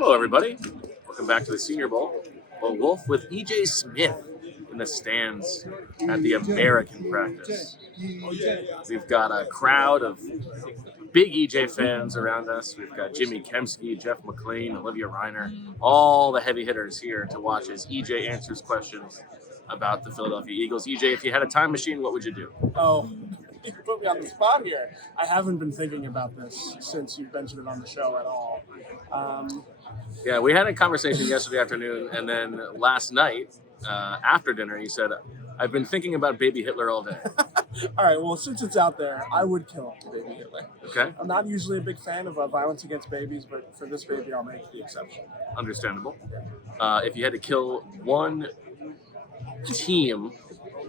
Hello, everybody. Welcome back to the Senior Bowl. Well, Wolf with E.J. Smith in the stands at the American practice. We've got a crowd of big E.J. fans around us. We've got Jimmy Kemsky, Jeff McLean, Olivia Reiner, all the heavy hitters here to watch as E.J. answers questions about the Philadelphia Eagles. E.J., if you had a time machine, what would you do? Oh, you put me on the spot here. I haven't been thinking about this since you mentioned it on the show at all. Yeah, we had a conversation yesterday afternoon, and then last night, after dinner, you said, I've been thinking about Baby Hitler all day. All right, well, since it's out there, I would kill Baby Hitler. Okay. I'm not usually a big fan of violence against babies, but for this baby, I'll make the exception. Understandable. If you had to kill one team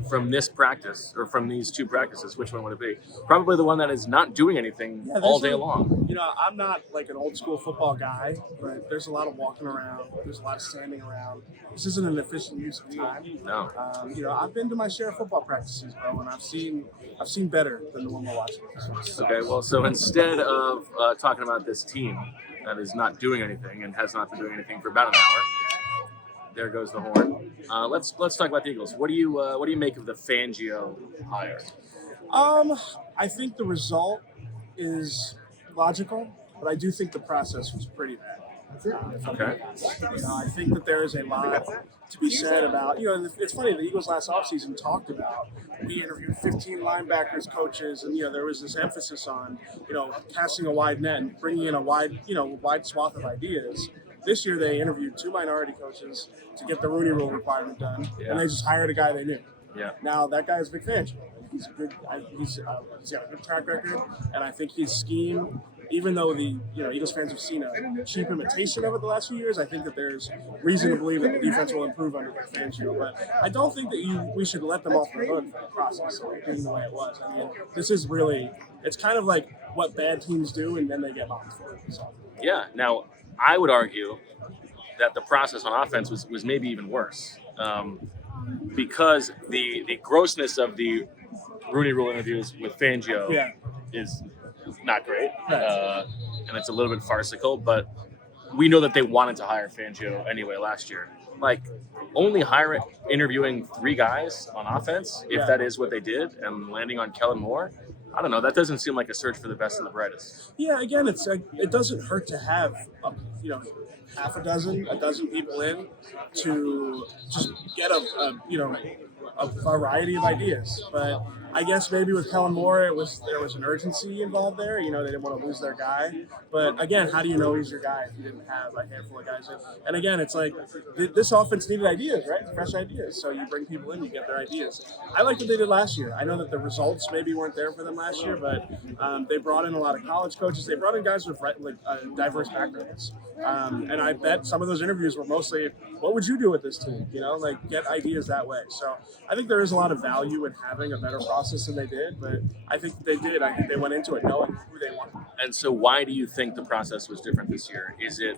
from this practice, or from these two practices, which one would it be? Probably the one that is not doing anything all day long. You know, I'm not like an old school football guy, but there's a lot of walking around. There's a lot of standing around. This isn't an efficient use of time. No. You know, I've been to my share of football practices, bro, and I've seen better than the one we're watching. Okay, well, so instead of talking about this team that is not doing anything and has not been doing anything for about an hour, there goes the horn. Let's talk about the Eagles. What do you make of the Fangio hire? I think the result is logical, but I do think the process was pretty bad. Okay. You know, I think that there is a lot to be said about, you know, it's funny, the Eagles last offseason talked about, we interviewed 15 linebackers, coaches, and, you know, there was this emphasis on, you know, casting a wide net and bringing in a wide swath of ideas. This year they interviewed 2 minority coaches to get the Rooney Rule requirement done, and they just hired a guy they knew. Yeah. Now that guy is a big fan. He's a good. He's got a good track record, and I think his scheme, even though the Eagles fans have seen a cheap imitation of it the last few years, I think that there's reason to believe that the defense will improve under Fangio. But I don't think that we should let them off the hook for the process, being the way it was. I mean, this is really, it's kind of like what bad teams do, and then they get mocked for it. So. Yeah. Now, I would argue that the process on offense was maybe even worse, because the grossness of the Rooney Rule interviews with Fangio is not great, and it's a little bit farcical. But we know that they wanted to hire Fangio anyway last year. Like, only interviewing 3 guys on offense, if that is what they did, and landing on Kellen Moore. I don't know. That doesn't seem like a search for the best and the brightest. Yeah, again, it doesn't hurt to have half a dozen people in to just get a variety of ideas. But I guess maybe with Kellen Moore, there was an urgency involved there. You know, they didn't want to lose their guy. But again, how do you know he's your guy if you didn't have a handful of guys in? And again, it's like this offense needed ideas, right? Fresh ideas. So you bring people in, you get their ideas. I like what they did last year. I know that the results maybe weren't there for them last year, but they brought in a lot of college coaches. They brought in guys with diverse backgrounds. And I bet some of those interviews were mostly, what would you do with this team? You know, like, get ideas that way. So I think there is a lot of value in having a better process than they did, but I think they did. I think they went into it knowing who they wanted. And so why do you think the process was different this year? Is it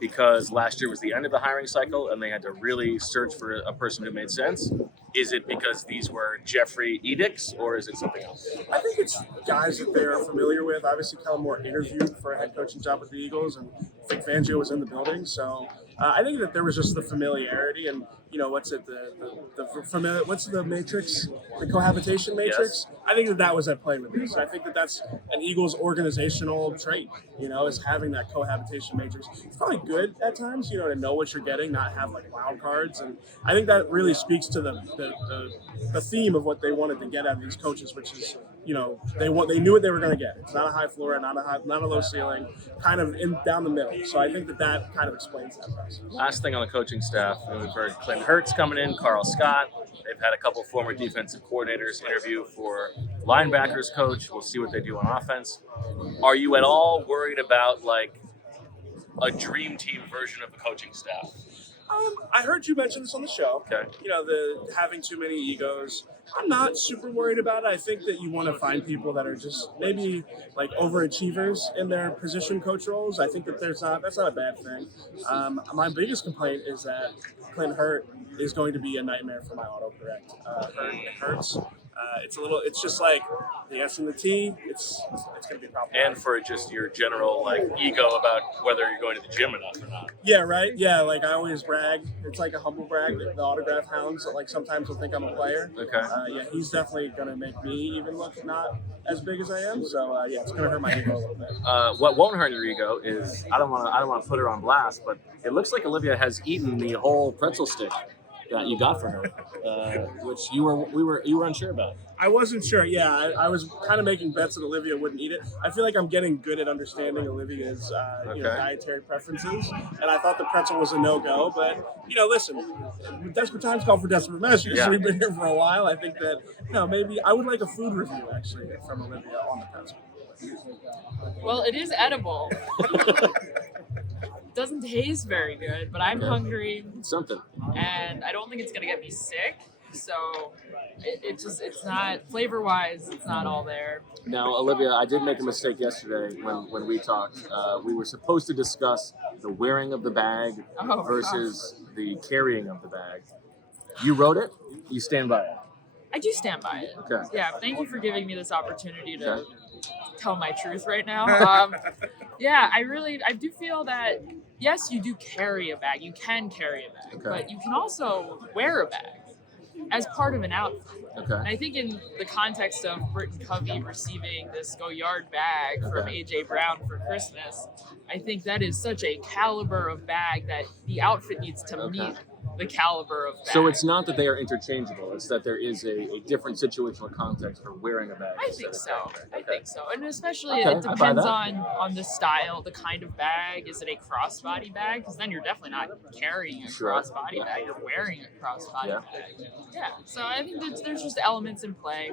because last year was the end of the hiring cycle and they had to really search for a person who made sense? Is it because these were Jeffrey edicts, or is it something else? I think it's guys that they're familiar with. Obviously, Kellen Moore interviewed for a head coaching job with the Eagles, and I think Fangio was in the building. So I think that there was just the familiarity, and what's the matrix, the cohabitation matrix? Yes. I think that was at play with this. I think that that's an Eagles organizational trait, is having that cohabitation matrix. It's probably good at times, to know what you're getting, not have like wild cards. And I think that really speaks to the theme of what they wanted to get out of these coaches, which is, they knew what they were going to get. It's not a high floor, not a low ceiling, kind of down the middle. So I think that kind of explains that process. Last thing on the coaching staff, we've heard Clint Hurts coming in, Carl Scott. They've had a couple former defensive coordinators interview for linebackers coach. We'll see what they do on offense. Are you at all worried about like a dream team version of the coaching staff? I heard you mention this on the show. Okay. The having too many egos. I'm not super worried about it. I think that you want to find people that are just maybe like overachievers in their position coach roles. I think that that's not a bad thing. My biggest complaint is that Clint Hurt is going to be a nightmare for my autocorrect. It hurts. It's just like the S and the T. It's going to be problematic. And for just your general like ego about whether you're going to the gym enough or not. Yeah, right. Yeah, like I always brag. It's like a humble brag. The autograph hounds, like sometimes will think I'm a player. Okay. Yeah, he's definitely going to make me even look not as big as I am. So yeah, it's going to hurt my ego a little bit. What won't hurt your ego is I don't want to put her on blast, but it looks like Olivia has eaten the whole pretzel stick that you got for her, which you were unsure about. I wasn't sure. Yeah, I was kind of making bets that Olivia wouldn't eat it. I feel like I'm getting good at understanding Olivia's dietary preferences, and I thought the pretzel was a no-go. But listen, desperate times call for desperate measures. Yeah. We've been here for a while. I think that maybe I would like a food review actually from Olivia on the pretzel. Well, it is edible. Doesn't taste very good, but I'm hungry. Something. And I don't think it's gonna get me sick. So it's not flavor-wise, it's not all there. Now, Olivia, I did make a mistake yesterday when we talked. We were supposed to discuss the wearing of the bag versus the carrying of the bag. You wrote it. You stand by it. I do stand by it. Okay. Yeah, thank you for giving me this opportunity to tell my truth right now. Yeah, I do feel that, yes, you do carry a bag. You can carry a bag, but you can also wear a bag as part of an outfit. Okay. And I think in the context of Britton Covey receiving this Go Yard bag from A.J. Brown for Christmas, I think that is such a caliber of bag that the outfit needs to meet the caliber of bag. So it's not that they are interchangeable. It's that there is a different situational context for wearing a bag. I think so. I think so. And especially it depends on the style, the kind of bag. Is it a crossbody bag? Because then you're definitely not carrying a crossbody bag. You're wearing a crossbody bag. Yeah. So I think there's just elements in play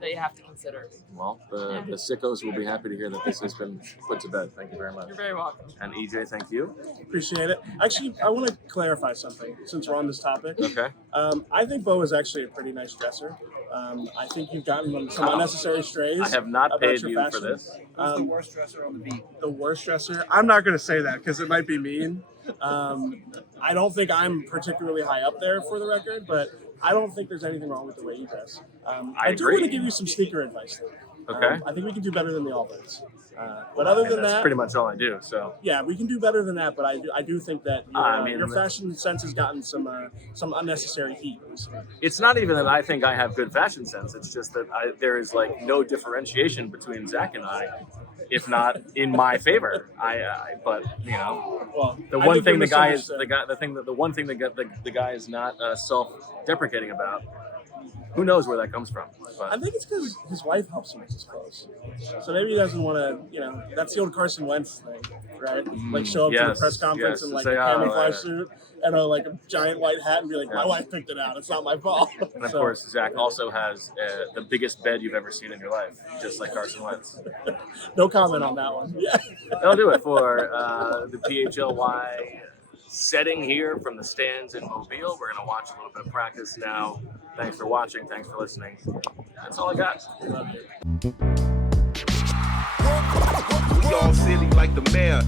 that you have to consider. Well, the sickos will be happy to hear that this has been put to bed. Thank you very much. You're very welcome. And EJ, thank you. Appreciate it. Actually, I want to clarify something since we're on this topic. Okay. I think Bo is actually a pretty nice dresser. I think you've gotten some unnecessary strays. I have not paid your you fashion. for this. Who's the worst dresser on the beat? The worst dresser? I'm not going to say that because it might be mean. I don't think I'm particularly high up there for the record, but I don't think there's anything wrong with the way you dress. I do want to give you some sneaker advice, though. Okay. I think we can do better than the Allbirds. But other than that's that, pretty much all I do. So yeah, we can do better than that. But I do think that your fashion sense has gotten some unnecessary heat recently. It's not even that I think I have good fashion sense. It's just that there is like no differentiation between Zach and I, if not in my favor. But well, the one thing the guy is not self-deprecating about. Who knows where that comes from? But I think it's because his wife helps him with his clothes. So maybe he doesn't want to, that's the old Carson Wentz thing, right? Like show up to the press conference in like a camouflage suit and like a giant white hat and be like, my wife picked it out. It's not my fault. And of course, Zach also has the biggest bed you've ever seen in your life, just like Carson Wentz. No comment on that one. Yeah. That'll do it for the PHLY setting here from the stands in Mobile. We're going to watch a little bit of practice now. Thanks for watching. Thanks for listening. That's all I got. We all silly like the mayor.